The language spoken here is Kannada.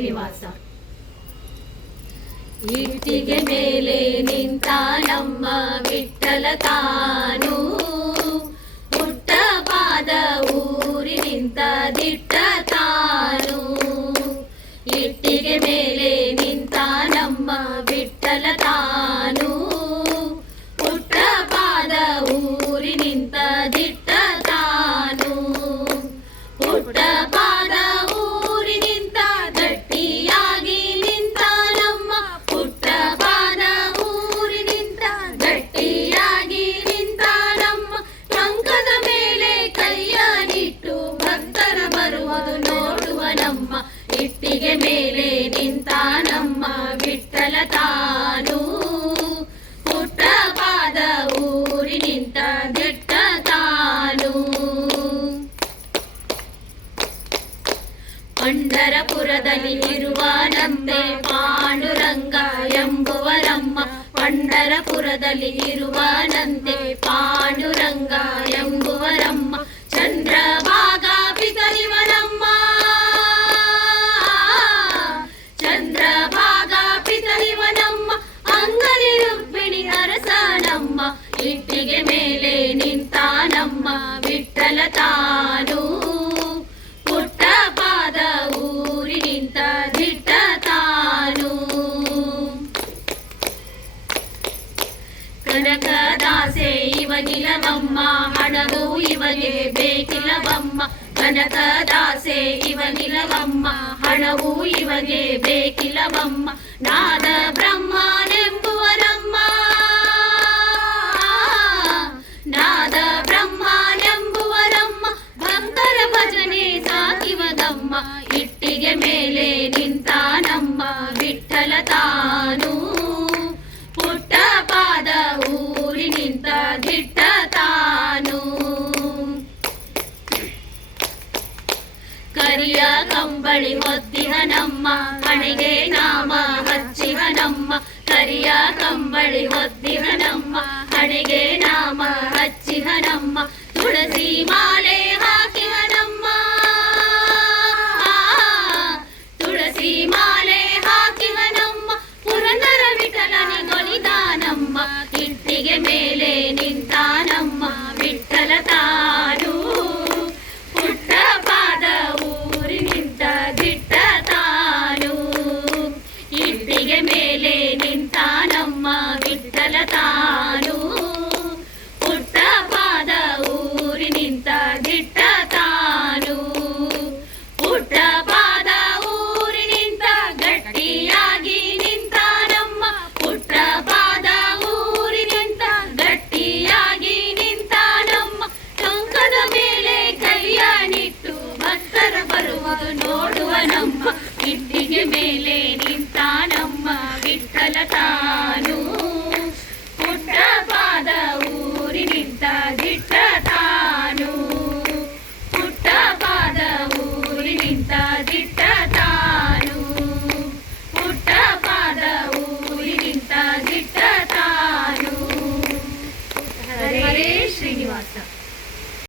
ಶ್ರೀನಿವಾಸ. ಇಟ್ಟಿಗೆ ಮೇಲೆ ನಿಂತ ನಮ್ಮ ವಿಠಲ ತಾನು. ಪುಟ್ಟ ಪಾದ ಊರಿ ನಿಂತ ದಿಟ್ಟ ತಾನು. ಇಟ್ಟಿಗೆ ಮೇಲೆ ನಿಂತ ನಮ್ಮ ವಿಠಲ ತಾನು. ಪುಟ್ಟ ಪಾದ ಊರಿ ನಿಂತ ದಿಟ್ಟ ತಾನು. ಪುಟ್ಟ ತಾನು. ಪುಟ್ಟ ಪಾದ ಊರಿನಿಂದ ದಿಟ್ಟ ತಾನು. ಪಂಡರಪುರದಲ್ಲಿ ಇರುವ ನಂಬೆ ಪಾಂಡುರಂಗ ಎಂಬುವರಮ್ಮ. ಪಂಡರಪುರದಲ್ಲಿ ಇರುವ ನಂದೆ ಪಾಂಡುರಂಗ ಇಟ್ಟಿಗೆ ಮೇಲೆ ನಿಂತ ನಮ್ಮ ವಿಠಲ ತಾನು. ಪುಟ್ಟ ಪಾದ ಊರಿ ನಿಂತ ದಿಟ್ಟ ತಾನು. ಕನಕದಾಸೆ ಇವನಿಲವಮ್ಮ ಹಣವು ಇವಗೆ ಬೇಕಿಲ್ಲವಮ್ಮ ಕನಕದಾಸೆ ಇವನಿಲವಮ್ಮ ಹಣವು ಇವಗೆ ಬೇಕಿಲ್ಲವಮ್ಮ ನಾದ ಬ್ರಹ್ಮನೆಂಬುವರಮ್ಮ ಕರಿಯ ಕಂಬಳಿ ಹೊತ್ತಿಹ ನಮ್ಮ ಹಣೆಗೆ ನಾಮ ಹಚ್ಚಿಹ ನಮ್ಮ ಕರಿಯ ಕಂಬಳಿ ಹೊತ್ತಿಹ ನಮ್ಮ ಹಣೆಗೆ ನಾಮ ಹಚ್ಚಿಹ ನಮ್ಮ ತುಳಸಿ ಮಾ